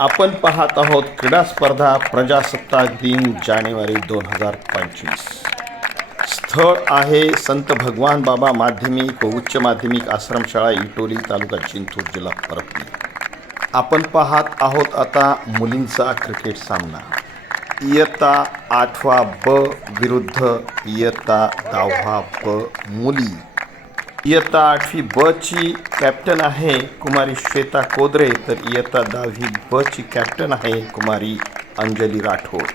आपण पाहत आहोत क्रीडा स्पर्धा प्रजासत्ताक दिन जानेवारी दोन हजार पंचवीस. स्थळ आहे संत भगवान बाबा माध्यमिक व उच्च माध्यमिक आश्रमशाळा इटोली तालुका जिंतूर जिल्हा परतली आपण पाहत आहोत आता मुलींचा क्रिकेट सामना. इयत्ता आठवा ब विरुद्ध इयत्ता दहावा ब मुली. इयत्ता आठवी ब ची कॅप्टन आहे कुमारी श्वेता कोदरे तर इयत्ता दहावी ब ची कॅप्टन आहे कुमारी अंजली राठोड.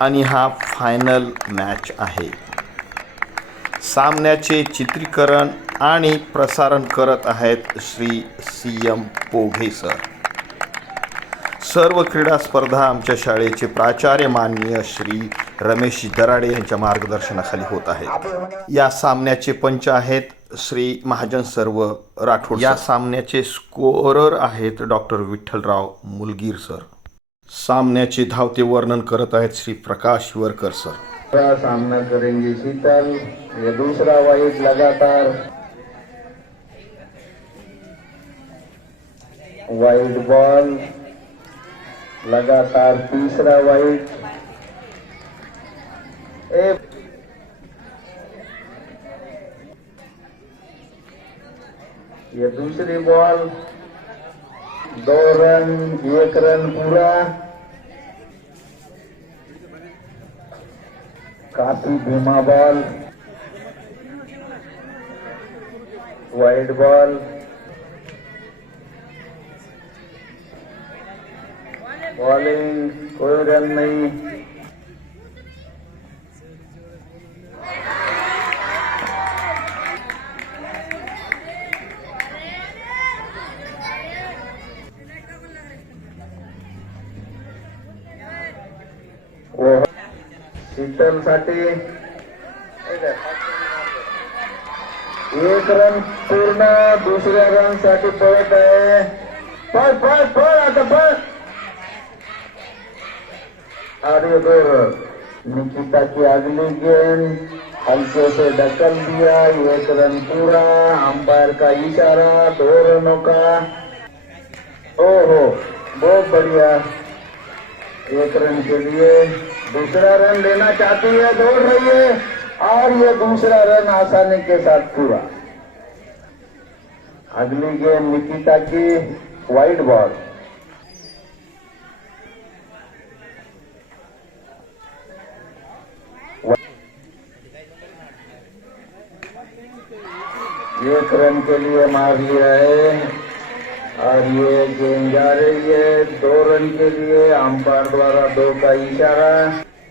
आणि हा फायनल मॅच आहे. सामन्याचे चित्रीकरण आणि प्रसारण करत आहेत Shri C M Poghe sir. सर्व क्रीडा स्पर्धा आमच्या शाळेचे प्राचार्य माननीय श्री रमेश दराडे यांच्या मार्गदर्शनाखाली होत आहेत. या सामन्याचे पंच आहेत श्री महाजन सर्व राठोड या सामन्याचे स्कोरर आहेत डॉक्टर विठ्ठलराव मुलगीर सर. सामन्याचे धावते वर्णन करत आहेत श्री प्रकाश वरकर सर. सामना करेंगे शीतल. ये दूसरा वाईट लगातार. वाईट बॉल लगातार तीसरा वाइड ए। ये दूसरी बॉल। दो रन, एक रन पूरा। काफ़ी धीमा बॉल। Wide ball. बॉलिंग कोई रन नहीं। शीतल साठी एक रन पूर्ण दुसऱ्या रन साठी पळत आहे पळ पळ पळ आता अरे निकिता की अगली गेंद हल्के से ढकल दिया एक रन पूरा, अंपायर का इशारा दो रनों का। ओहो, बहुत बढ़िया। एक रन के लिए दूसरा रन लेना चाहती है, दौड़ रही है, और ये दूसरा रन आसानी के साथ पूरा। अगली गेंद निकिता की वाइट बॉल एक रन के लिए मार लिया है। और ये गेंद जा रही है दो रन के लिए। अंपायर द्वारा दो का इशारा।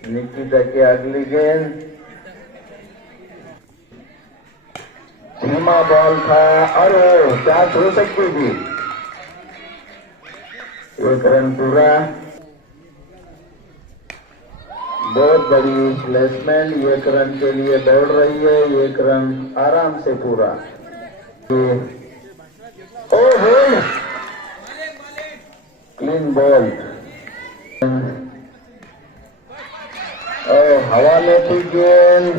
निकिता की अगली गेंद। धीमा बॉल था और कैच हो सकती थी। एक रन पूरा। बहुत बड़ी प्लेसमेंट एक रन के लिए दौड़ रही है। एक रन आराम से पूरा। क्लीन बॉल हवा में थी गेंद,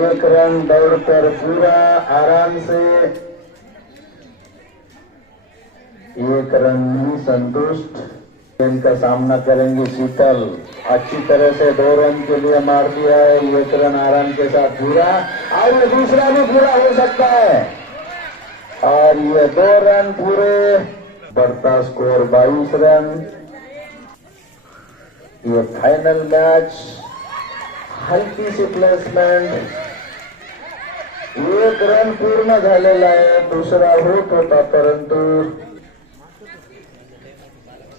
एक रन दौड़कर पूरा आराम से। एक रन में संतुष्ट। गेंद का सामना करेंगे शीतल। अच्छी तरह से दो रन के लिए मार दिया है। एक रन आराम के साथ पूरा। और दूसरा भी पूरा हो सकता है। और ये दो रन पूरे, बढ़ता स्कोर 22 रन। ये फाइनल मैच हल्की सी प्लेसमेंट एक रन पूर्ण झालेला आहे, दुसरा होत होता परंतु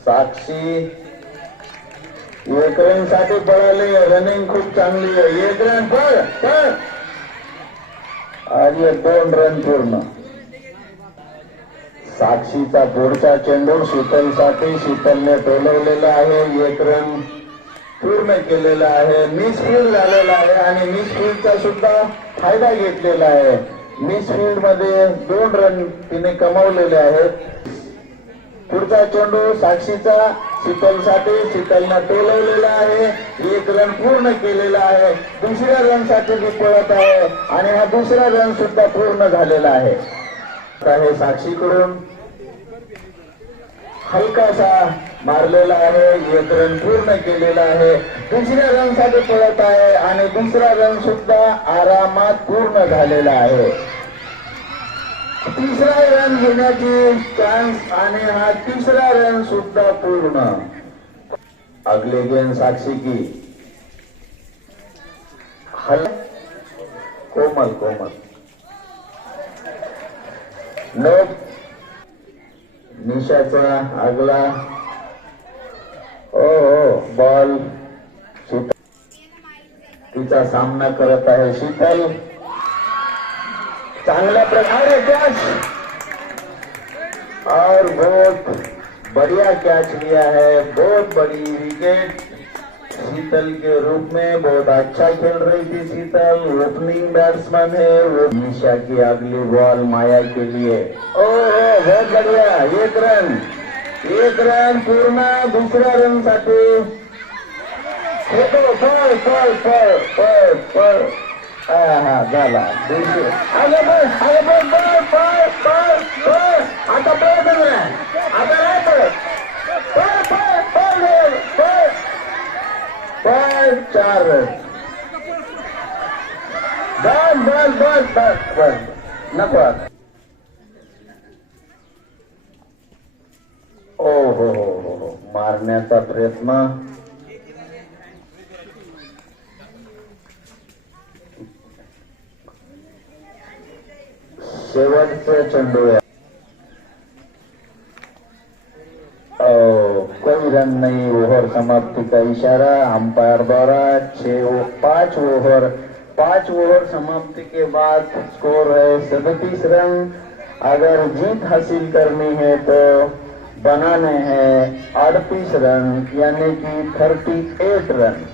साक्षी एक रन साठी पळाली रनिंग खूप चांगली आहे. एक रन पळ पळ! आणि दोन रन पूर्ण. साक्षीचा पुढचा चेंडू शीतलसाठी शीतलने टोलवलेला आहे. एक रन पूर्ण केलेला आहे. मिसफील्ड झालेला आहे आणि मिसफील्डचा सुद्धा फायदा घेतलेला आहे. मिसफील्डमध्ये दोन रन तिने कमावलेले आहेत. पुढचा चेंडू साक्षीचा शीतलसाठी शीतलनं टोलवलेला आहे. एक रन पूर्ण केलेला आहे. दुसऱ्या रनसाठी ती पळत आहे आणि हा दुसरा रन सुद्धा पूर्ण झालेला आहे. आता साक्षी साक्षीकडून हलकासा मारलेला आहे एक रन पूर्ण केलेला आहे. दुसऱ्या रनसाठी पळत आहे आणि दुसरा रन सुद्धा आरामात पूर्ण झालेला आहे. तिसरा रन घेण्याची चान्स आणि हा तिसरा रन सुद्धा पूर्ण. अगले गेन साक्षी की. हल कोमल कोमल. लोक निशाचा आगला ओ हो, हो बॉल शीतल तिचा सामना करत आहे शीतल. चांगल्या प्रकारे कॅच और बहुत बढ़िया कैच लिया है बहुत बड़ी विकेट शीतल के रूप में बहुत अच्छा खेल रही थी शीतल। ओपनिंग बैट्समैन है, वो निशा की अगली बॉल माया के लिए। ओह बहुत बढ़िया एक रन एक रन पूर्ण, दूसरा रन पळ आता आता चार। बस बस बस बस बस। नफर ओहो मारण्याचा प्रयत्न। शेवटचे चेंडू रन नहीं ओवर समाप्ति का इशारा, अंपायर द्वारा छह पाँच ओवर। पाँच ओवर समाप्ति के बाद स्कोर है सैतीस रन। अगर जीत हासिल करनी है तो बनाने हैं अड़तीस रन, यानी कि thirty eight run.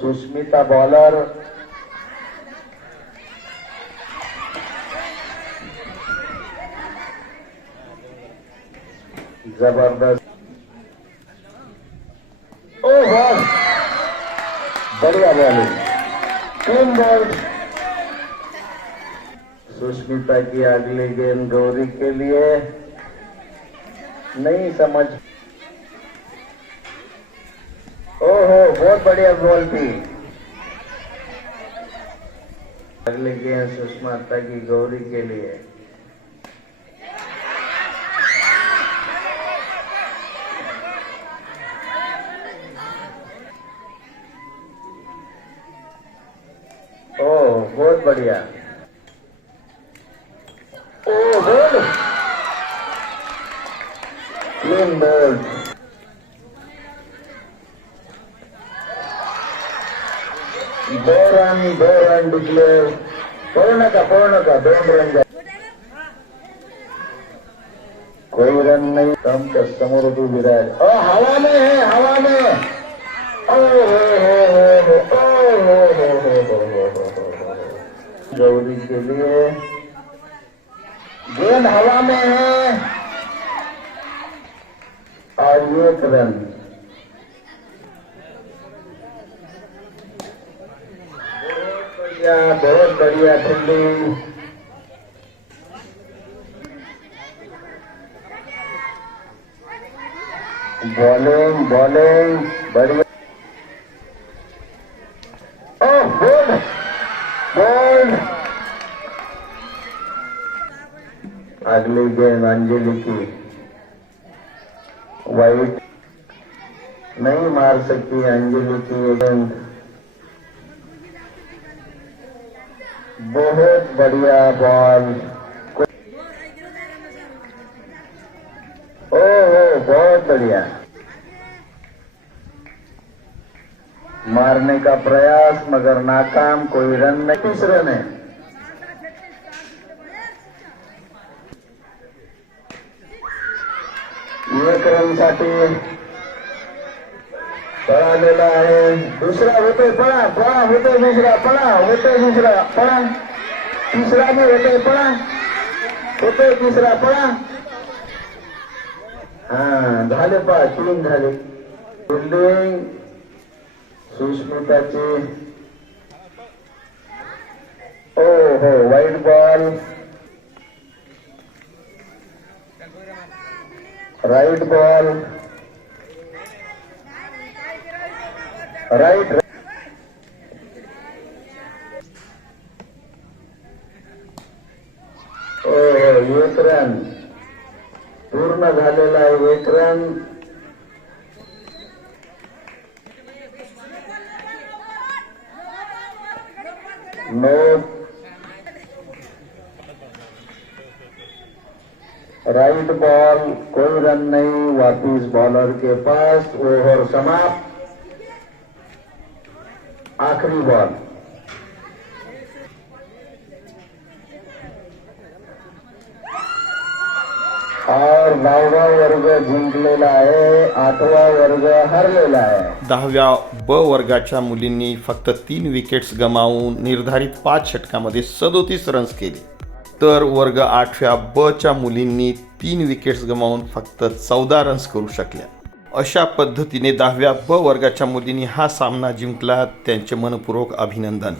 Sushmita bowler ज़बरदस्त। ओ बॉल बढ़िया बॉलिंग तीन बॉल। सुष्मिता की अगली गेंद गौरी के लिए। नहीं समझ। ओहो, बहुत बढ़िया बॉल थी। अगली गेंद सुष्मिता की गौरी के लिए। Lindbergh. Boran, Boran declare. Pornaka, Pornaka, Bornranga. कोई रन नहीं कम कस्टमर भी विराट ओ हवा में है हवा में ओ हो हो हो हो ओ हो हो हो हो हो गौरी के लिए गेंद हवा में है ini keren. Ya, dari Atending. Bowling, bowling, bowling. Oh, good. good. Ugly game, Angeliki. वाइट नहीं मार सकती अंजलि की ये बहुत बढ़िया बॉल। ओहो बहुत बढ़िया। मारने का प्रयास, मगर नाकाम, कोई रन नहीं। तीस रन है एक रनसाठी पळालेला आहे. दुसरा होतोय पळा पळा होतोय दुसरा पळा होतोय दुसरा पळा. तिसरा बी होतोय पळा. होतोय तिसरा पळा. हा झाले पा तीन झाले. बिल्डिंग सुष्मिताची. ओ हो wide ball right ball right हो हो एक रन पूर्ण झालेला आहे राइट बॉल कोई रन नहीं वापिस बॉलर के पास ओवर समाप्त। आखिरी बॉल। और नववा वर्ग जिंकलेला आहे आठवा वर्ग हरलेला आहे। दहाव्या ब वर्गाच्या मुलींनी फक्त तीन विकेट्स गमावून निर्धारित पाच षटकामध्ये सदोतीस रन्स केले. तर वर्ग आठव्या ब च्या मुलींनी तीन विकेट्स गमावून फक्त चौदा रन्स करू शकल्या. अशा पद्धतीने दहाव्या ब वर्गाच्या मुलींनी हा सामना जिंकला त्यांचे मनपूर्वक अभिनंदन.